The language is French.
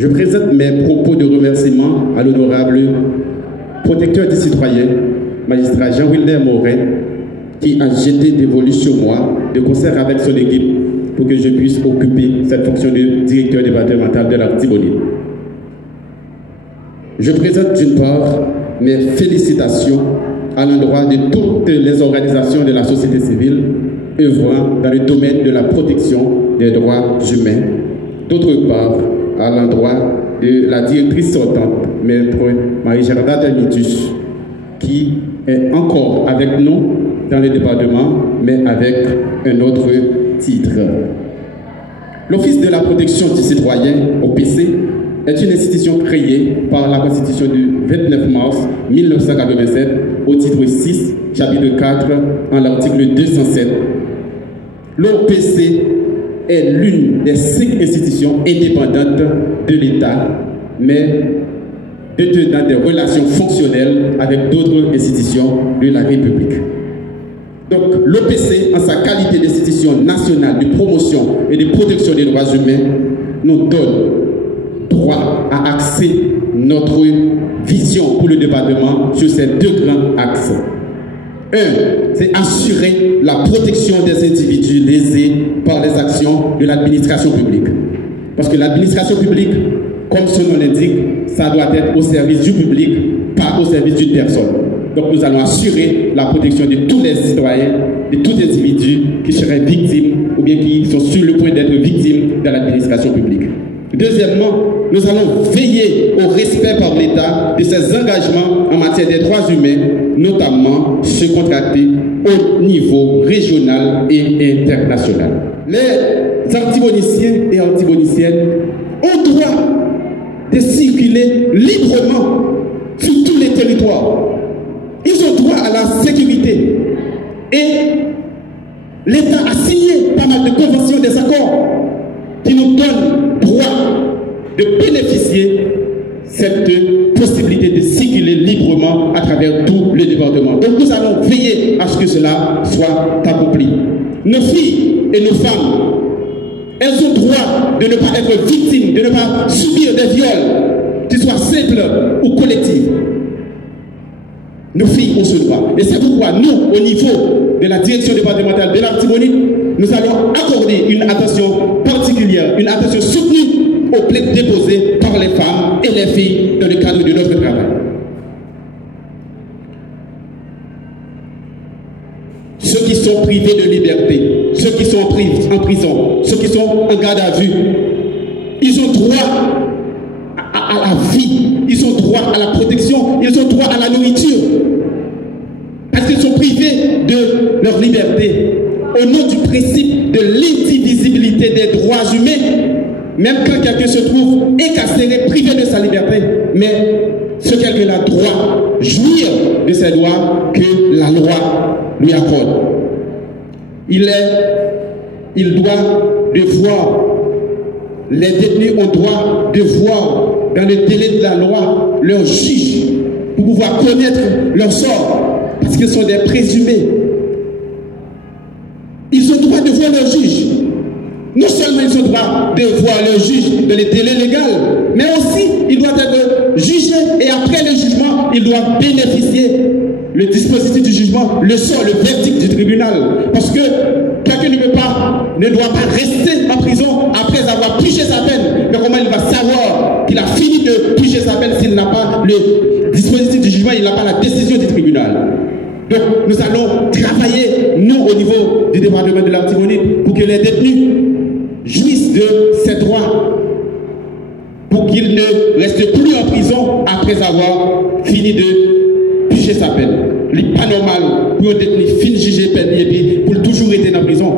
Je présente mes propos de remerciement à l'honorable protecteur des citoyens, magistrat Jean-Wilder Morin, qui a jeté des volets sur moi de concert avec son équipe pour que je puisse occuper cette fonction de directeur départemental de l'Artibonite. Je présente d'une part mes félicitations à l'endroit de toutes les organisations de la société civile œuvrant dans le domaine de la protection des droits humains. D'autre part, à l'endroit de la directrice sortante, Maître Marie-Gerda Delmitus, qui est encore avec nous dans le département, mais avec un autre titre. L'Office de la protection du citoyen, OPC, est une institution créée par la Constitution du 29 mars 1987 au titre 6, chapitre 4, en l'article 207. L'OPC est l'une des 5 institutions indépendantes de l'État, mais détenant des relations fonctionnelles avec d'autres institutions de la République. Donc, l'OPC, en sa qualité d'institution nationale de promotion et de protection des droits humains, nous donne droit à axer notre vision pour le département sur ces 2 grands axes. Un, c'est assurer la protection des individus lésés par les actions de l'administration publique. Parce que l'administration publique, comme son nom l'indique, ça doit être au service du public, pas au service d'une personne. Donc nous allons assurer la protection de tous les citoyens, de tous les individus qui seraient victimes ou bien qui sont sur le point d'être victimes de l'administration publique. Deuxièmement, nous allons veiller au respect par l'État de ses engagements en matière des droits humains, notamment ceux contractés au niveau régional et international. Les antiboniciens et antiboniciennes ont droit de circuler librement sur tous les territoires. Ils ont droit à la sécurité. Et l'État a signé pas mal de conventions, des accords qui nous donnent droit de bénéficier cette possibilité de circuler librement à travers tout le département. Donc nous allons veiller à ce que cela soit accompli. Nos filles et nos femmes, elles ont droit de ne pas être victimes, de ne pas subir des viols, qu'ils soient simples ou collectifs. Nos filles ont ce droit. Et c'est pourquoi nous, au niveau de la direction départementale de l'Artibonite, nous allons accorder une attention particulière, une attention soutenue aux plaintes déposées par les femmes et les filles dans le cadre de notre travail. Ceux qui sont privés de liberté, ceux qui sont en prison, ceux qui sont en garde à vue, ils ont droit à la vie, ils ont droit à la protection, ils ont droit à la nourriture. Parce qu'ils sont privés de leur liberté. Au nom du principe de l'indivisibilité des droits humains, même quand quelqu'un se trouve incarcéré, privé de sa liberté, mais ce quelqu'un a droit, jouir de ses droits que la loi lui accorde. Il doit devoir, les détenus ont droit de voir dans le délai de la loi leur juge pour pouvoir connaître leur sort, parce qu'ils sont des présumés. Ils ont droit de voir leur juge. Non seulement ils ont droit de voir leur juge dans les délais légaux, mais aussi ils doivent être jugés et après le jugement, ils doivent bénéficier le dispositif du jugement, le sort, le verdict du tribunal. Parce que quelqu'un ne doit pas rester en prison après avoir purgé sa peine. Mais comment il va savoir qu'il a fini de purger sa peine s'il n'a pas le dispositif du jugement, il n'a pas la décision du tribunal? Donc nous allons travailler, nous, au niveau du département de l'Artibonite, pour que les détenus jouissent de ces droits, pour qu'ils ne restent plus en prison après avoir fini de purger sa peine. Ce n'est pas normal pour un détenu fin juger peine et puis pour toujours être en prison.